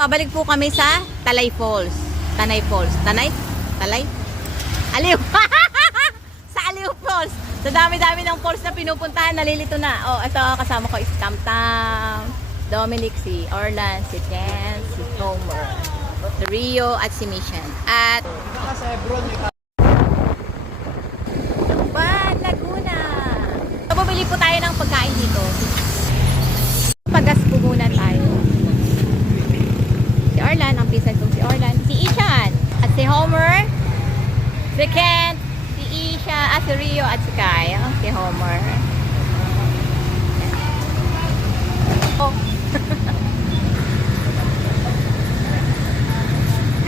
Pabalik po kami sa Talay Falls. Tanay Falls. Tanay? Talay? Aliw! Sa Aliw Falls. Sa dami-dami ng falls na pinupuntahan, nalilito na. Oh, ito kasama ko is Tam Tam, Dominic, si Orlan, si Ken, si Homer, si Rio, at si Mission. At Ban, Laguna. So, bumili po tayo ng pagkain dito. Pagas po muna tayo. Si Orlan, ang pisan kong si Orlan, si Ishan, at si Homer, si Ken, si Isha, at si Rio, at si Kai, si Homer. Oh.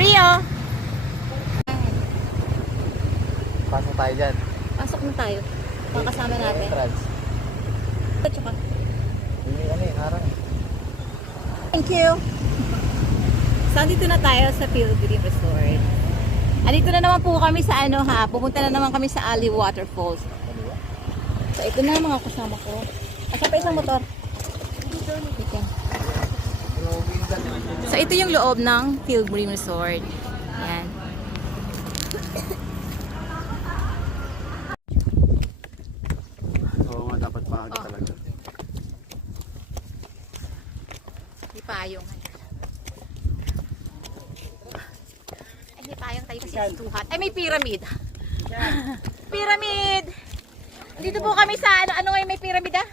Rio! Pasok tayo dyan. Pasok na tayo. Makasama natin. Entrance. Tsaka. Hindi harang. Thank you! So, andito na tayo sa Pilgrim Resort. Andito na naman po kami sa pupunta na naman kami sa Ali Waterfalls. So, ito na mga kasama ko. Asa pa isang motor? Dito. So, ito yung loob ng Pilgrim Resort. Ayan. Oo nga, dapat maaga talaga. Hindi payong. Ay, hindi payong tayo kasi situhat. Ay, may pyramid. Pyramid! Dito po kami sa ano ngayon may pyramid ah?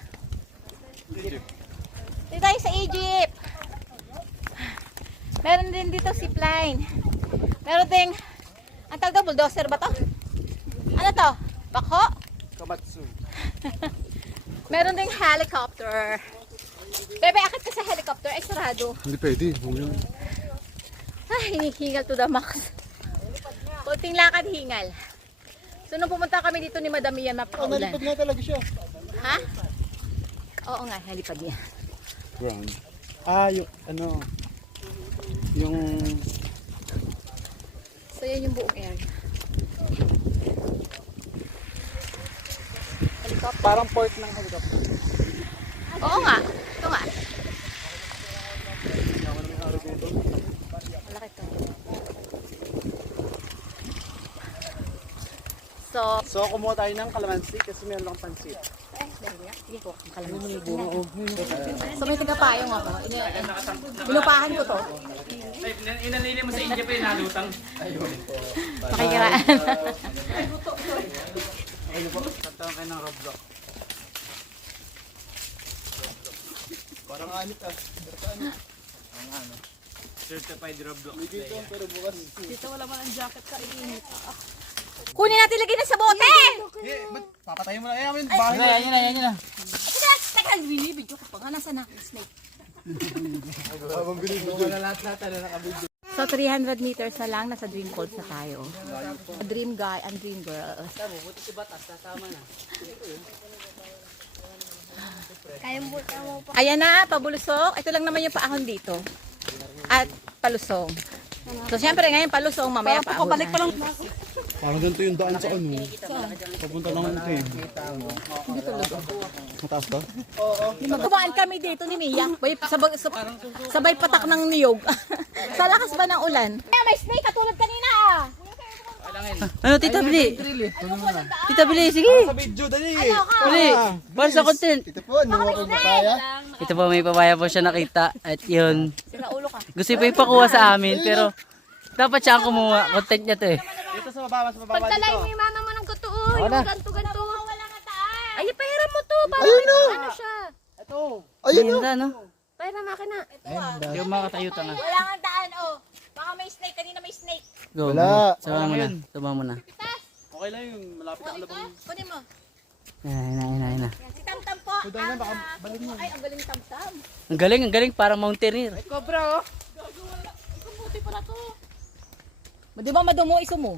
Dito tayo sa Egypt. Meron din dito zipline. Meron ding, ang tawag daw, bulldozer ba to? Ano to? Bako? Kamatsu. Meron ding helicopter. Bebe, akit ka sa helicopter. Ay, sarado. Hindi pwede. Huwag Ay, hinihingal to the max. Kunting lakad hingal. So, nung pumunta kami dito ni Madam Ian, mapaulan. nalipad nga talaga siya. Ha? Oo nga, helipad yan. Ground. Ah, yung yung So, yan yung buong area. Helicopter. parang port ng helicopter. Oo nga. Ito nga. Malaki to. So, kumuha tayo ng kalamansi kasi meron lang pansit. Dahil nga. Sige po. Ang kalamansi. So, may tagapayong ako. Pinupahan ko to. Inalili mo sa India pa yung nalutang. Makikiraan. Tatawag kayo ng Roblox. Parang anit ah. Certified Roblox. Pero bukas. Kunin natin lagay na sa bote! Ba't papatayin mo na? Ayan, bahay na. Yan na. Teka, binibidyo ko pa nga. Nasa na? Snake. Habang binibidyo. Lahat na nakabidyo. So, 300 meters na lang. Nasa Dream Falls na tayo. Dream guy and dream girl. Ayan na, pabulusok. Ito lang naman yung paahon dito. At palusong. So, syempre ngayon palusong, mamaya paahon. Balik pa lang. Parang ganito yung daan sa ano. Papunta ng cave. Hindi talaga. Mataas ba? Kumaan kami dito ni Mia. Sabay patak ng niyog. Sa lakas ba ng ulan? May snake katulad kanina ah. Ano, Tita Bili? Tita Bili, sige. Sa video, dali. Bili, para sa content. Ito po, ano ko papaya? Ito po, may papaya po siya nakita. At yun, Sira ulo ka. gusto pa ipakuha sa amin, pero dapat siya ang kumuha. Content niya to eh. Dito sa baba, Pagtalay mo yung mama mo ng totoo. Yung ganto-ganto. Wala nga taan. Ay, pahira mo to. Para ano siya. Ito. Ganda, no? Pahira makina. Ito ah. Hindi ko makatayo tanga. Wala nga daan oh. Baka may snake. Kanina may snake. Go. Wala. Sama mo na. Sama mo na. Okay lang yung malapit na kalabang. Kunin mo. Ayun na. Si Tam-Tam po. Ay, ang galing Tam-Tam. Ang galing. Parang mountaineer. Cobra oh. Kamuti pala to. Di ba madumo iso mo?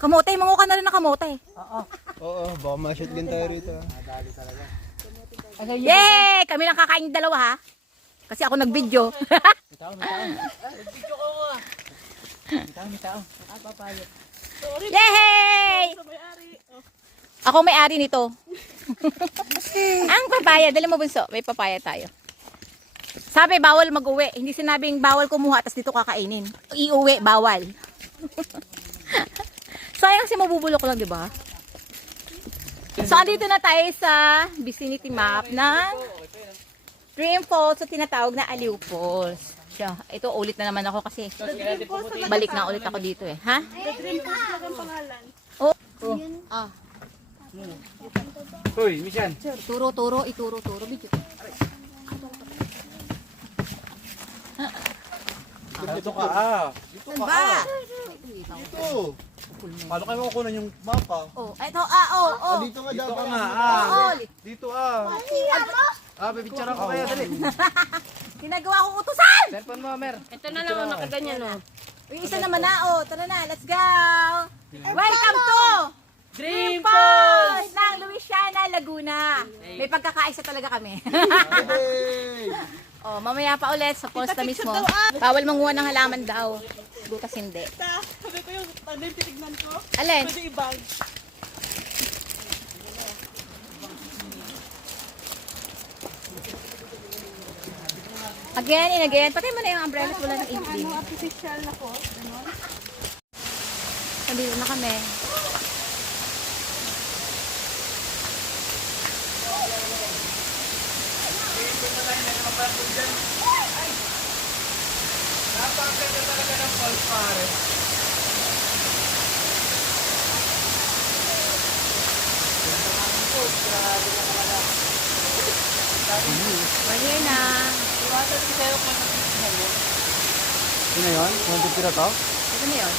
Kamote, mango ka na rin na kamote. Oo, baka ma-shotgun tayo rito. Yay! Kami lang kakain dalawa ha. Kasi ako nag-video. Yay! Ako may-ari nito. Ang papaya, dali mo bunso. May papaya tayo. Sabi, bawal mag-uwi. Hindi sinabing bawal kumuha, tas dito kakainin. Iuwi, bawal. Sayang kasi mabubulok lang, di ba? So, andito na tayo sa vicinity map ng Dream Falls, so tinatawag na Aliw Falls. Siya, ito ulit na naman ako kasi balik na ulit ako dito eh. Ha? Oh. Ah. Hoy, Mishan. Turo, ituro, video. Dito ka Dito ka Ba? Dito. Paano kayo makukunan yung mapa? Oh, ito, oh. Dito nga dapat. Oh, Dito bibicturean ko kaya dali. ginagawa kong utusan! Cellphone mo, Mer. Ito na naman, nakaganyan na. Yung isa naman na, oh. Tara na, let's go! Welcome to Dream Falls ng Luisiana, Laguna. May pagkakaisa talaga kami. Oh, mamaya pa ulit sa falls na mismo. Bawal manguha ng halaman daw. Bukas hindi. Sabi ko yung titignan ko. Alin? Pwede ibag. Again and again. Patay mo na yung umbrella. Wala ng ink din. Artificial na po. Nandito na kami. Napakaganda talaga ng falls, pare. We're here na. Sino yun? Kung tira to? Ito na yun.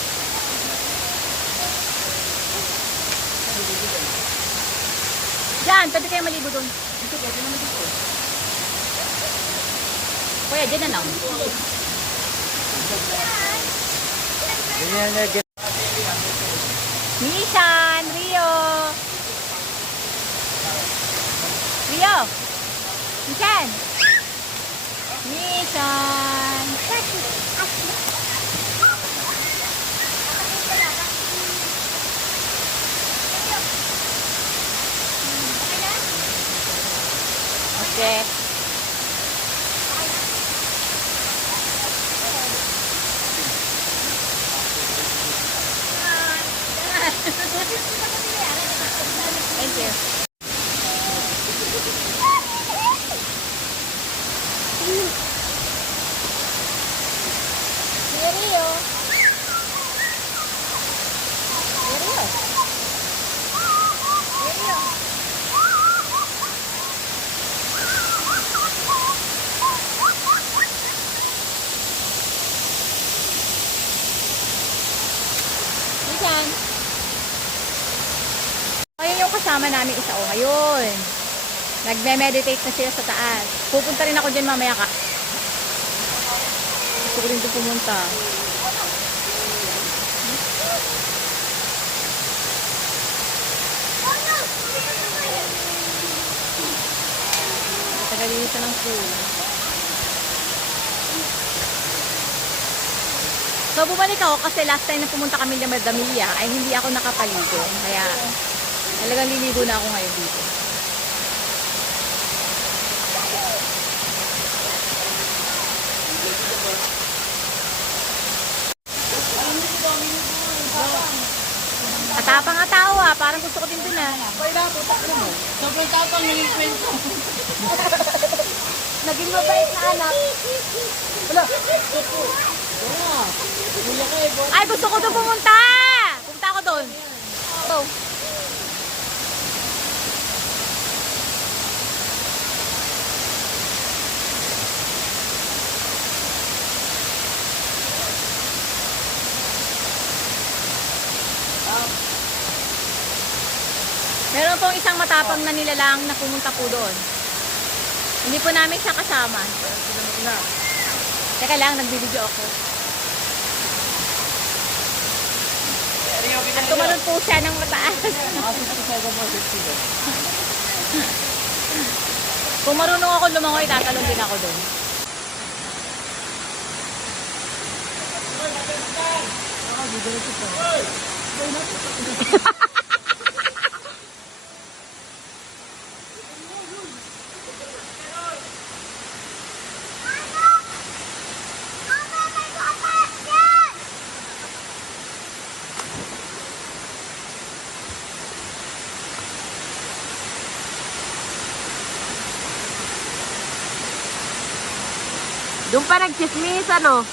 Diyan, pwede kayo maligo doon. Dito, pwede naman dito. Kuya, dyan na lang. Nissan, Rio. Nissan. Okay. Thank you. Rio. Minsan. Ayun yung kasama namin isa o ngayon. Nagme-meditate na sila sa taas. Pupunta rin ako dyan mamaya ka. Gusto ko rin doon pumunta. Tagalinisan ng pool. So bumalik ako kasi last time na pumunta kami ng Madamilla ay hindi ako nakapaligo. Kaya talagang liligo na ako ngayon dito. Atapang nga tao ah, parang gusto ko din dun ah. Sobrang tapang naging kwento. Naging mabait na anak. Ay, gusto ko doon pumunta! Pumunta ako doon. Go. Meron pong isang matapang na nilalang na pumunta po doon. Hindi po namin siya kasama. Teka lang, nagbibideo ako. At tumalon po siya ng mataas. Kung marunong ako lumangoy, tatalon din ako doon. Doon pa nagchismis, ano?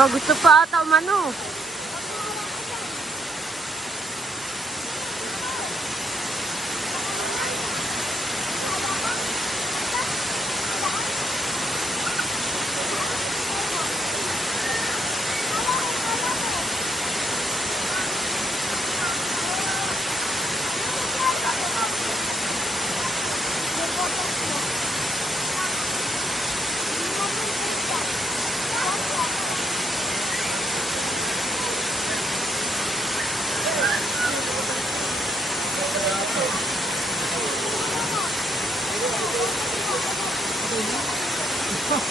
Oh, gusto pa ata umano.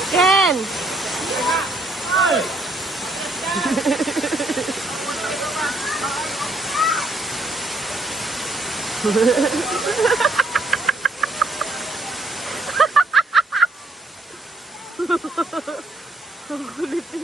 Ken! Ang kulit eh.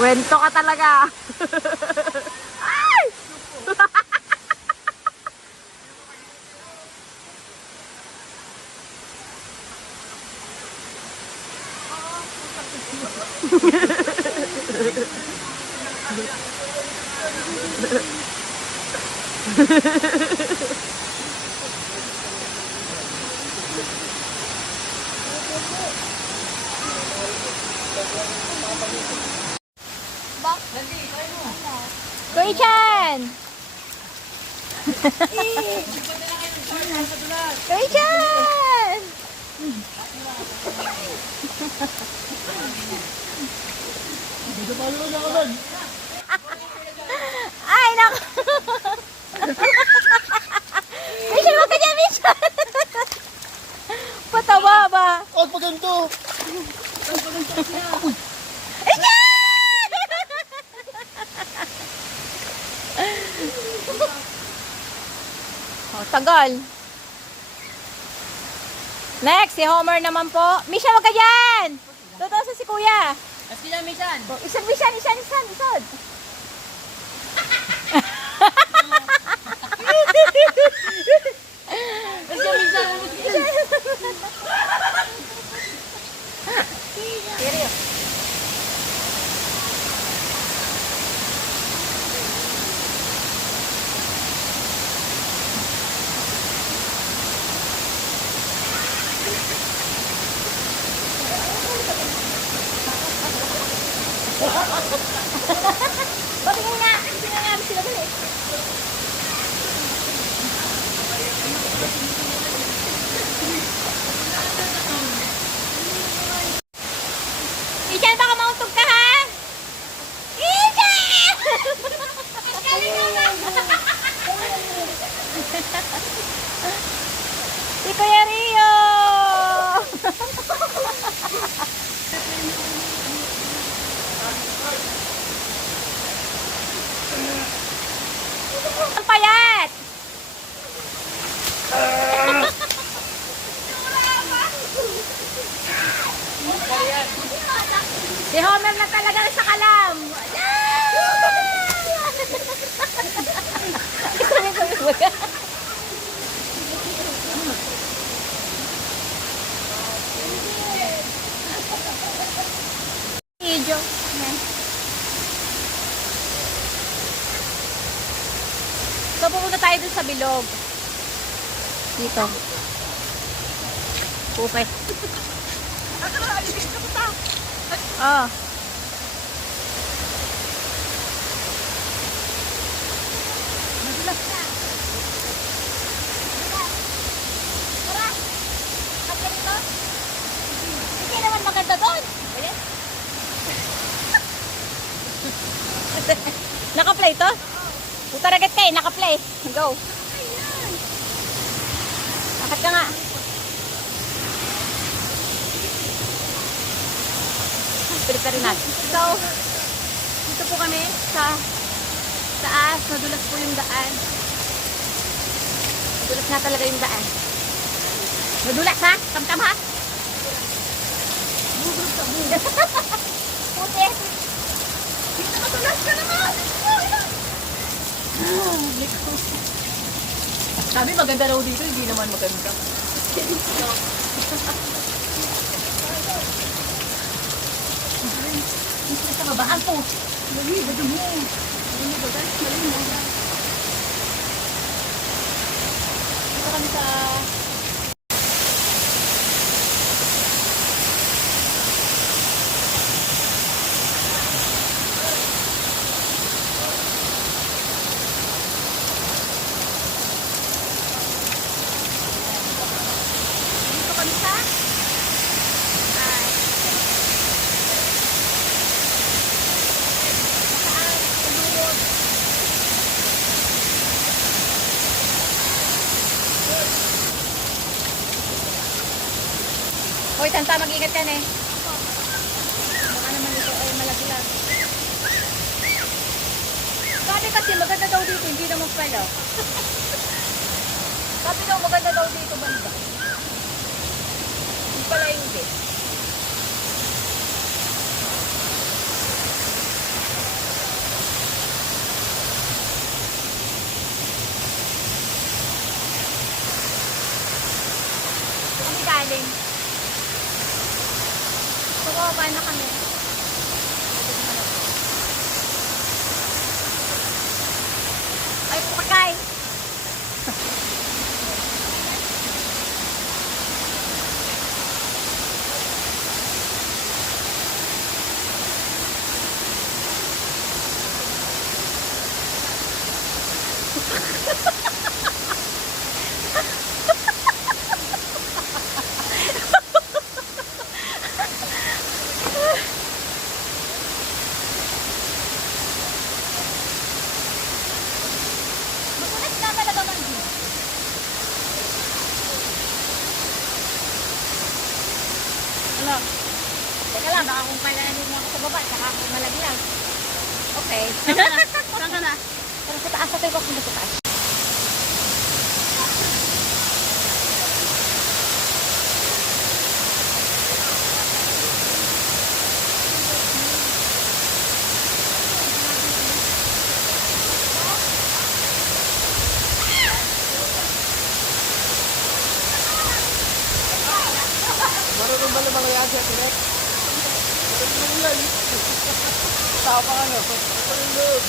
Kwento ka talaga. Ay! Kuya Chan! Kuya Chan! Ay, naku! Mission, wag ka dyan, Mission! Patawa ba? Oh, paganto! Oh, tagal. Next, si Homer naman po. Misha, wag ka dyan! Totoo sa si Kuya. Let's go, Mission. Oh, isang. Isod. Let's go, Mission. Seryo. Patingin nga. Tingnan nga sila dali. Ichan, baka mauntog ka ha? Ichan! Magaling naman! Si Kuya Rio! Ang payat! Alam na talaga sa kalam. Video. Ayan. So, pupunta tayo dun sa bilog. Dito. Pupe. Oh. Tara. Kapag ito. Hindi naman maganda doon. Ayan. Naka-play to? Puta ragat ka eh, naka-play. Go. Akit ka nga. Pilit ka rin natin. So, dito po kami sa taas. Nadulas po yung daan. Nadulas nga talaga yung daan. Nadulas ha? Tamtam ha? Puti. Dito nadulas ka naman. Sabi maganda raw dito, hindi naman maganda. Sa babaan po. Dali, dali mo. Dito kami sa... Dito kami sa Hoy, tanta, mag-ingat ka na eh. Baka naman ito ay malaglag. Sabi kasi maganda daw dito, hindi naman pala. Sabi daw maganda daw dito banda. Hindi pala hindi. Kami galing. Pagkababa na kami. Ay, pakay! Magulat na talaga man din. Ano? Teka lang, baka kung palanin mo ako sa baba, saka ako malaglag. Okay. Saan ka na? Pero sa taas, sa tayo ko sa taas. Marunong ba naman kaya siya, Tirek? Marunong yan. Tao pa ano. Marunong.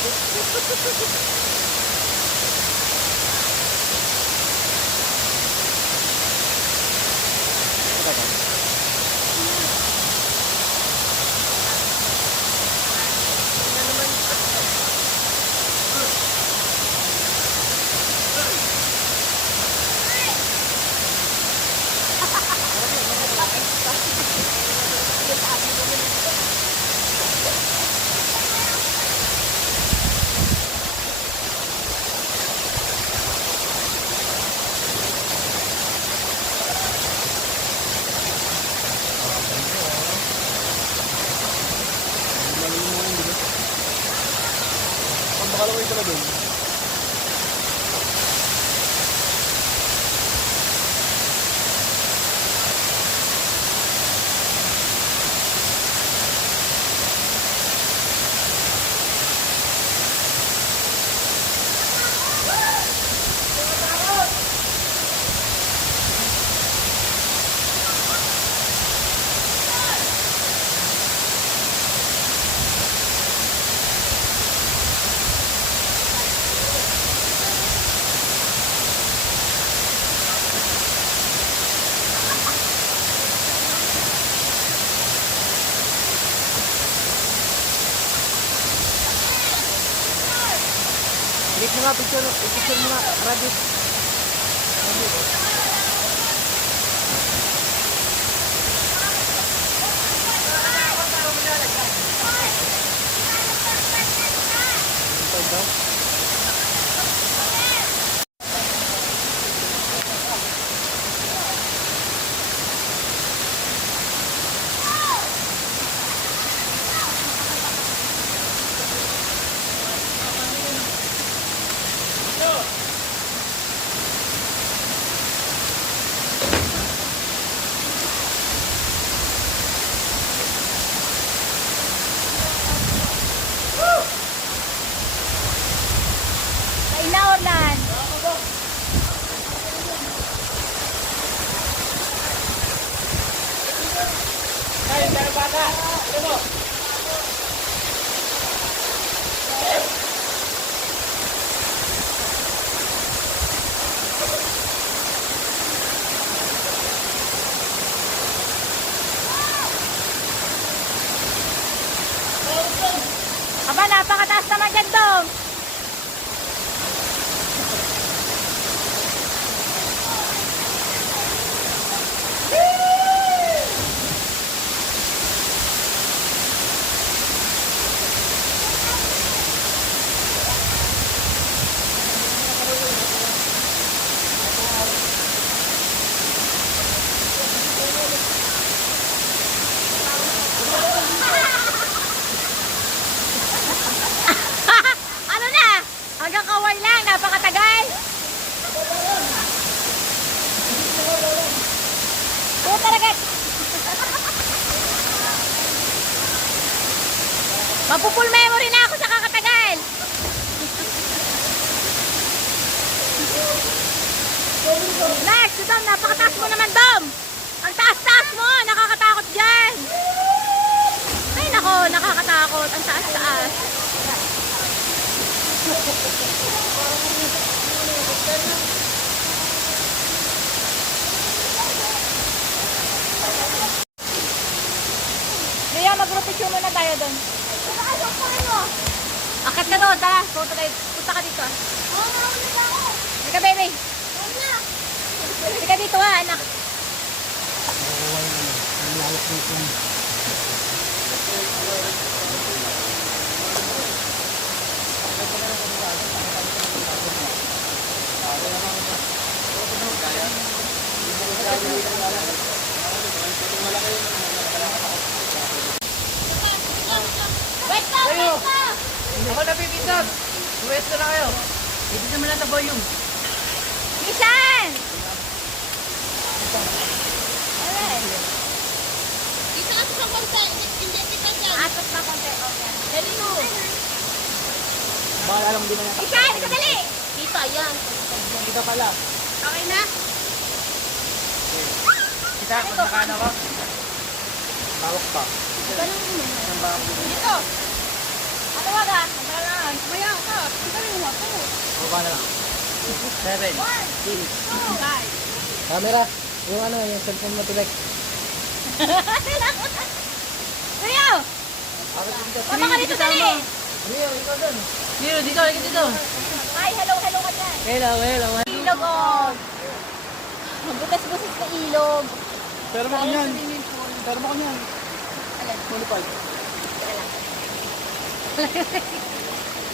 Pambakalaway pala doon. Rabbit mo nga, picture mo nga, rabbit. Kain na, Orlan. Aba, napakataas naman dyan, Dong. Ano na? Hanggang kaway lang, napakatagal. Oo talaga. Mapupul memory na ako sa kakatagal. Next, Dom, napakataas mo naman, Dom. Ang taas-taas mo, nakakatakot dyan. Ay nako, nakakatakot. Ang taas-taas. Lea, mag-rotation muna tayo doon. Akit ka doon, tara. Punta ka dito. Halika, baby. Halika dito, anak. Wait pa! Wait pa! Ako napipitas! Pwesto na kayo. Ibig naman lang sa volume. Mishan! Alright. Itaas pa konti. Hindi kita dyan. Atot na konti. Okay. Dali mo. Baka alam di na natin. Mishan, kadali! Kita, yan. Kita pala. Okay na? Kita, kung nakano ko. Bawak pa. Dito! Ano wag ah? Magalaan. Maya ka. Kita rin mo ako. Baba na lang. 7. Camera. Yung ano, yung cellphone mo tulek. Kuya! Mama ka dito, dali! Rio, ikaw dun. Dito, dito, dito. Hi, hello, hello ka dyan. Hello, hello. Ilog oh. Butas-butas na ilog. Pero mo kanyan. Pero mo kanyan. Qualified.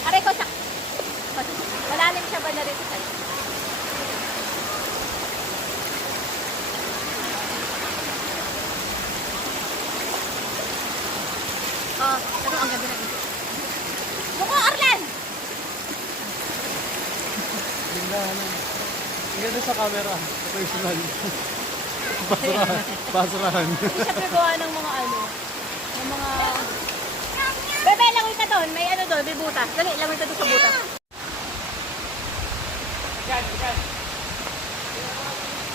Aray ko, malalim siya ba na rin sa Ah, pero ang ganda na ito. Buko, Arlan! Ganda, ano. Ang ganda sa camera. Personal. Basurahan. Basurahan. Hindi siya pregawa ng mga ano. Ng mga... Bebe, langoy ka doon. May ano doon, may butas. Dali, langoy ka doon sa butas.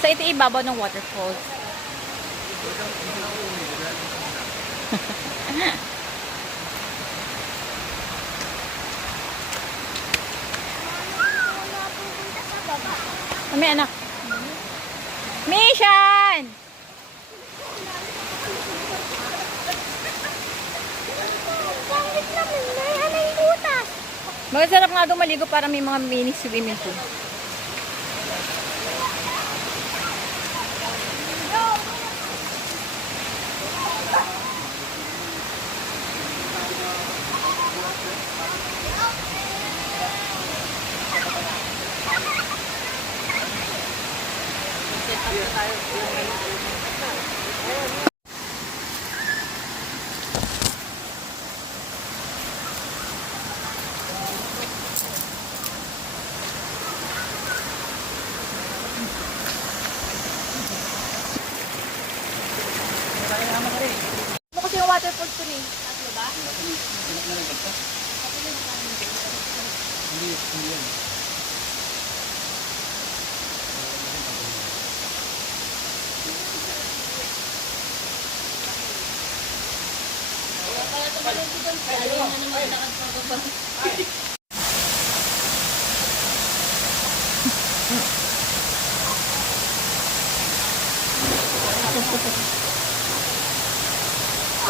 Sa ito ibabaw ng waterfalls. May anak. Mission! Pangit naman na. Ano yung butas? Masarap nga doon maligo para may mga mini swimming pool. Ano kasi yung waterfall to ni? Tatlo ba?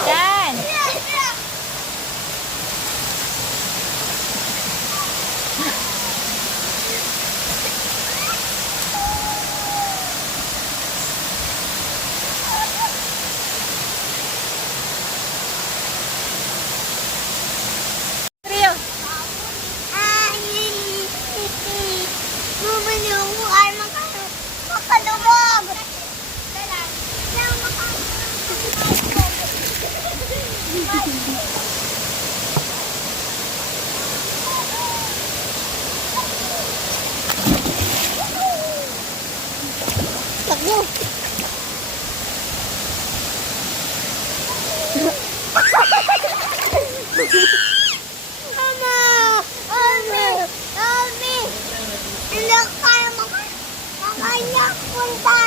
Yan! Rio! Makalubog! Takbo! Mama! Omi! Omi! Hindi ako kaya makaya punta.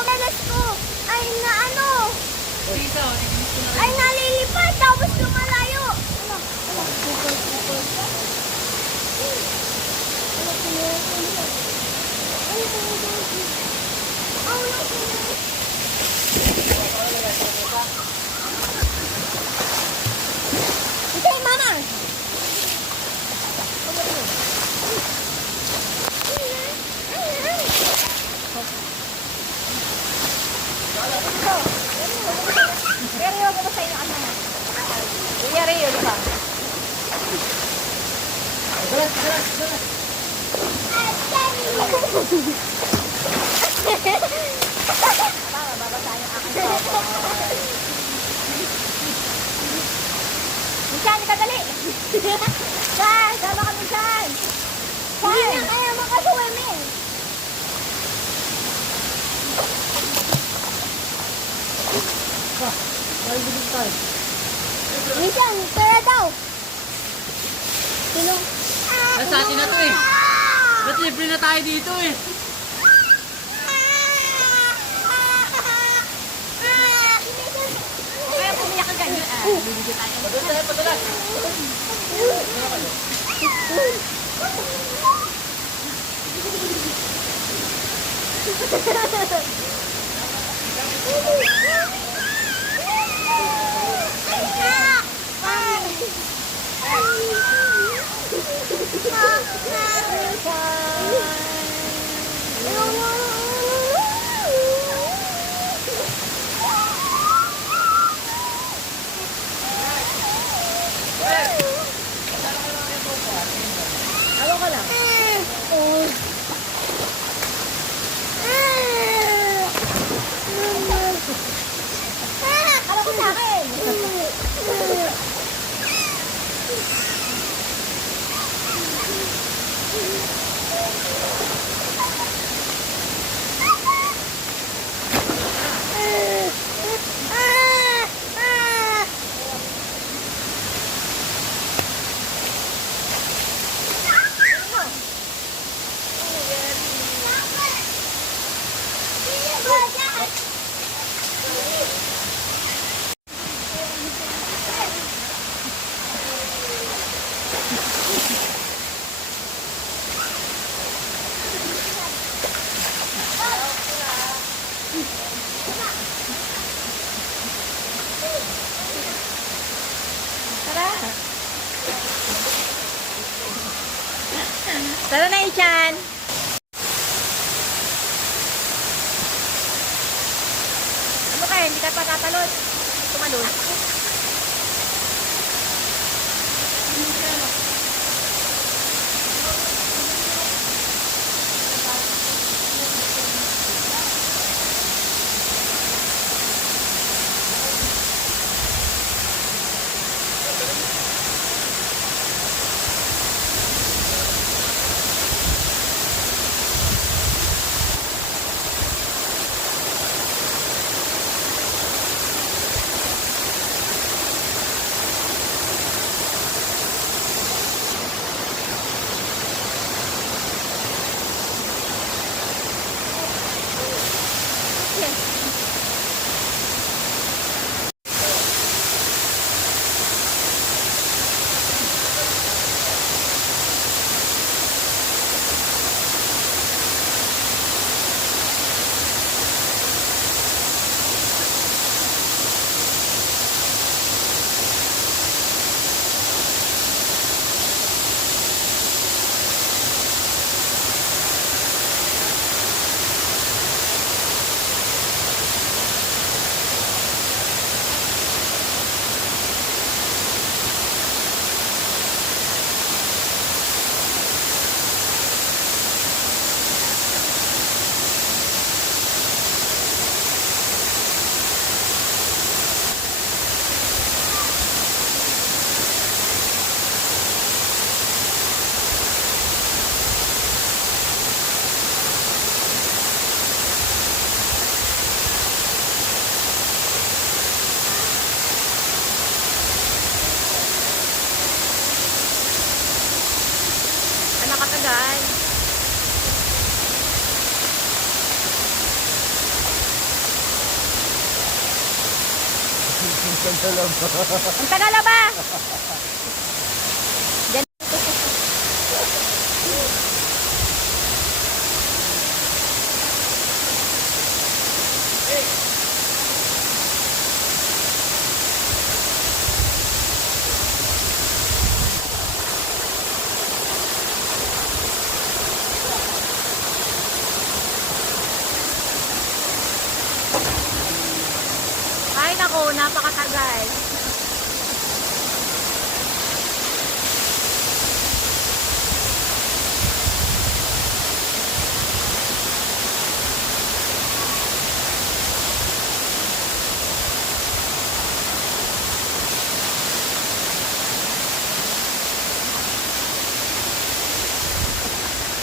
Dalas ko ay na ano? Ay nalilipad tapos lumalayo. Okay, mama. Pero yung ako sa inyo ano na? Kuya Rio, di ba? Tama, babasa yung aking papa. Minsan, kadali! Saan? Sama kami saan? Hindi na kaya makaswimming. Minsan, tara daw. Sino? Nasa atin na to eh. Ba't libre na tayo dito eh? Kaya pumiyak ka ganyan. Bibigyan tayo. Awa ka lang. Alam ko sa akin. Tara. Tara na, Ichan. Ano kaya? Hindi ka pa tatalon? Tumalon? Anak katagal. Ang tagal na ba? Diyan. Ay nako, napakatagal.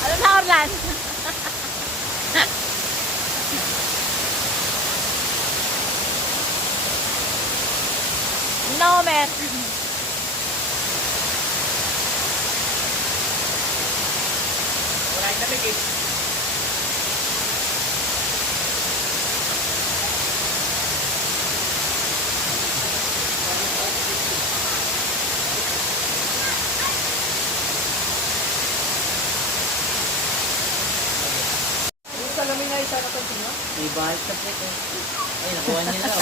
Ano na, Orlan? No, Mer. Wala yung dalig eh. Yung salamin na isa na continue? May bahit sa plate eh. Ay, nakuha niya na. Oh.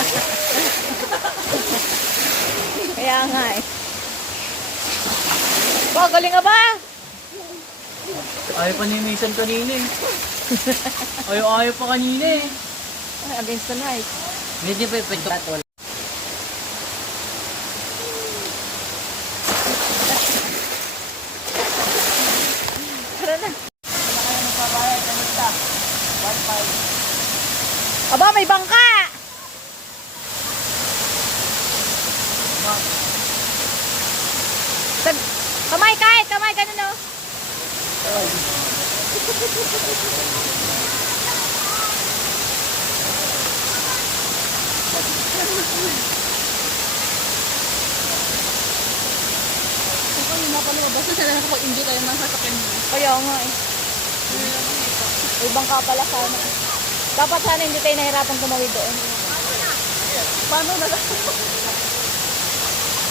Kaya nga eh. Wow, galing nga ba? Ayaw pa ni Mason kanina eh. Ayaw pa kanina eh. Ay, against the light. Hindi pa ipagkat. Tara na. Kaya magbabayad, ano siya? 1.5. Aba, may bangka! Kamay kahit, kamay ganun oh. Kung yung mapalabas na sila nakapag-enjoy tayo mga sasakyan mo. Kaya nga eh. May bangka pala sana. Dapat sana hindi tayo nahirapang tumawid doon. Paano na lang?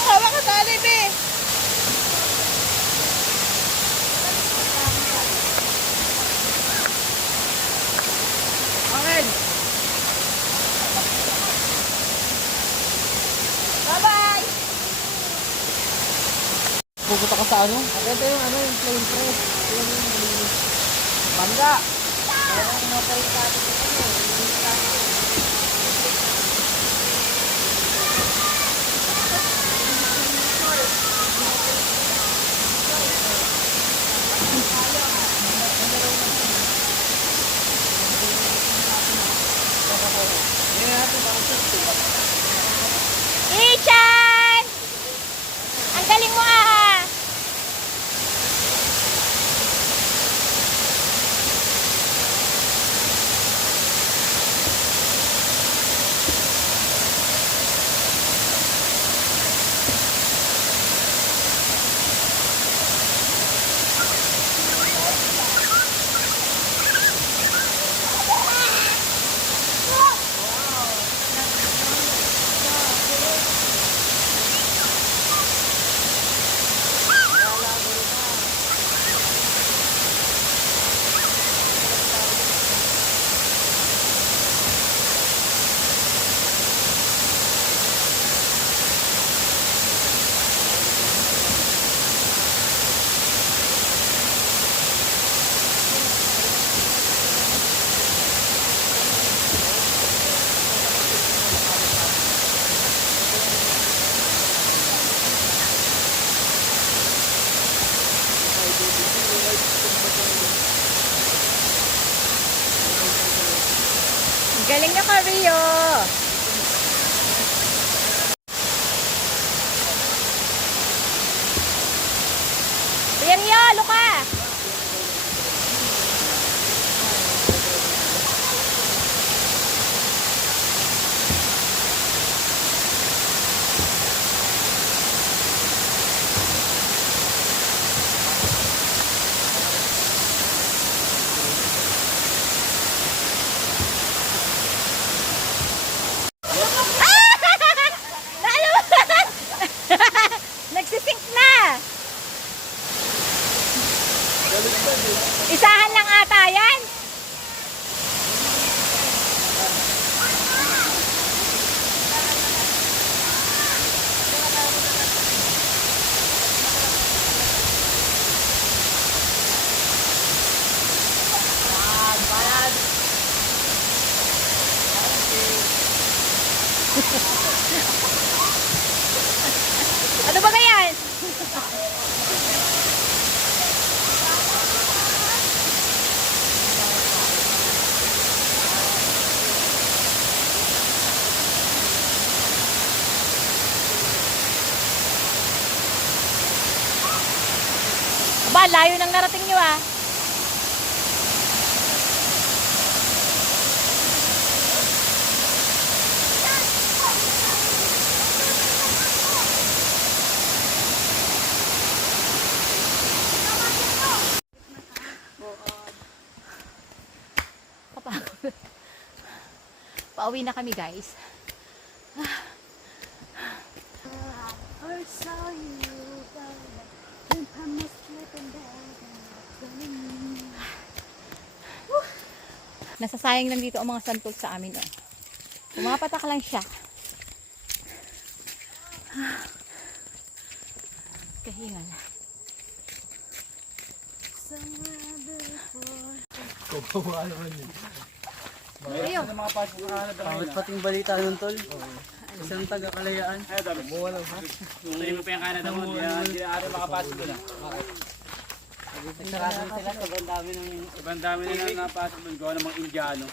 Hawa ka tali, be! Angel! Bye-bye! pupunta ka sa ano? Maganda yung ano, yung plain press. Yung malinis. Bangga! Kaya pinapayos natin yung ano, malinis natin. Ichan! Ang galing mo ah! Ang galing niyo ka, Rio! Rio, luka! Nagsisink na! Isahan lang ata yan. Ano ba ganyan? Aba, layo nang narating nyo ah. Kapagod. Pauwi na kami guys. Nasasayang lang dito ang mga santol sa amin. Oh. Pumapatak lang siya. Kahingal. Kawawa naman yun. Rio. Pangit pating balita nun, tol. Isang taga-kalayaan. Buwa lang ha? Tuloy mo pa yung Canada mo. Hindi na araw makapasok doon. Nagsarado sila. Sobrang dami na napasok doon. Gawa ng mga Indiano.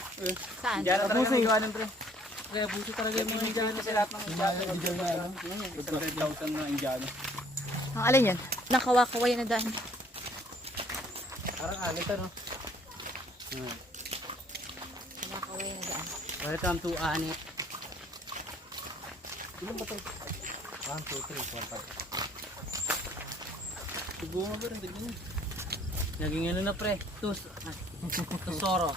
Saan? Indiano talaga may gawa ng pre. Kaya buso talaga yung mga Indiano. Kasi lahat ng Indiano. 100,000 na Indiano. Ang alin yan? Nakawakaway na daan. Parang anit ano? Nakaway na daan. Welcome to Anit. Ilan ba ito? 1, 2, 3, 4, 5. Bunga ba rin? Tignan nyo. Naging ano na pre. Tusoro.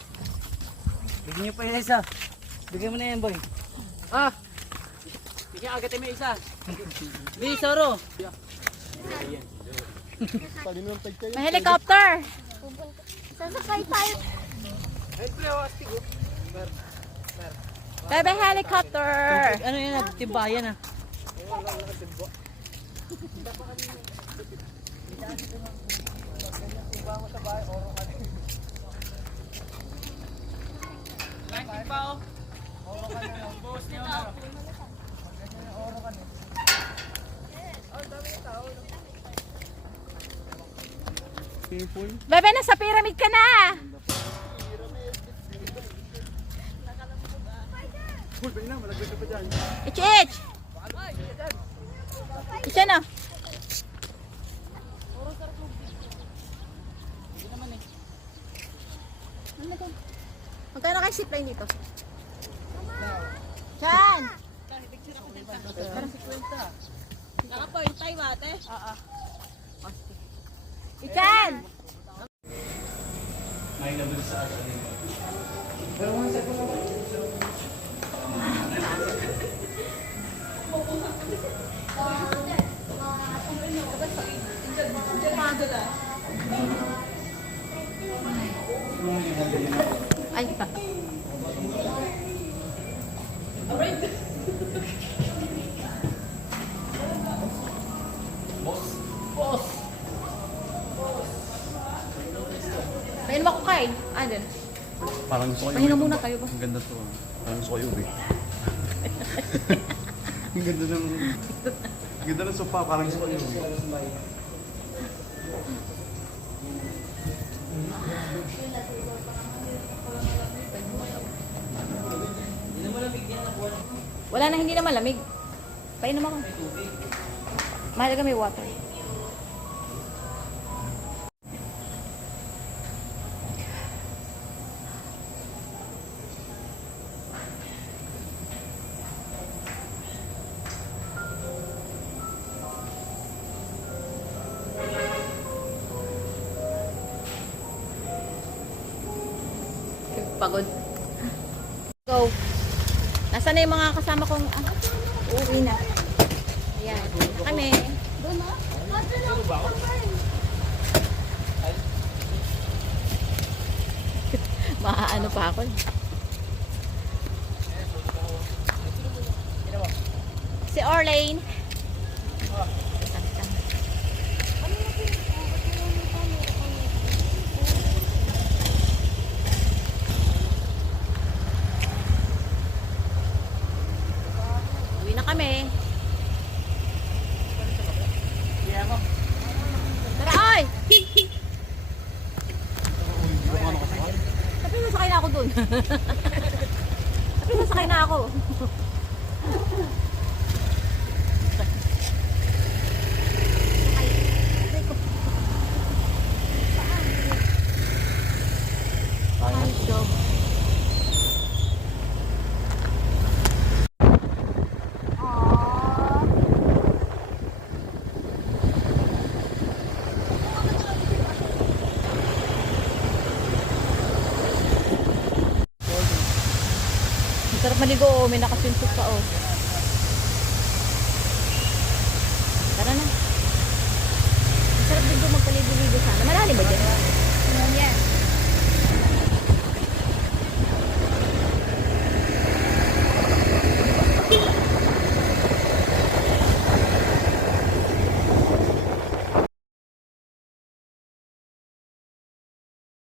Bigyan nyo pa yung isa. Bigyan mo na yan boy. Ah! Bigyan agad mo yung isa. Bigyan Soro. Palinantag kayo. May helicopter! Sasakay tayo. Ay, pre, astigo. Bebe helicopter! Ano yan? Timbayan ah. Iba mo sa bahay, oro ka na. Langit pa oh. Oro ka na. Boss niyo na. Ganyan yung oro ka na. Ang dami ng tao. People. Bebe, nasa pyramid ka na. Uy, ba't na? Malaglag ka pa dyan. Ich! Ich na. Magkano kayo zipline dito? Chan! Naka-point time ate. Ichan! May nabili sa atin. Ay, pa. Painom ako kain. Ah, din. Parang gusto ko yung Pahinga muna kayo ba? Ang ganda to. Parang gusto ko yung ube. Ang ganda ng... Ang ganda ng sopa. Parang gusto ko yung ube. Wala na, hindi na malamig. Painom ako. Mahalaga may water. Pagod. Go. Nasaan na yung mga kasama kong uuwi na? Ayan. Kami. Maaano pa ako. Si Orlane. Uwi na kami. Tara, oy! Sabi mo sakay na ako dun. Sabi mo sakay na ako. Sarap maligo, oh. May nakaswimsuit ka, oh.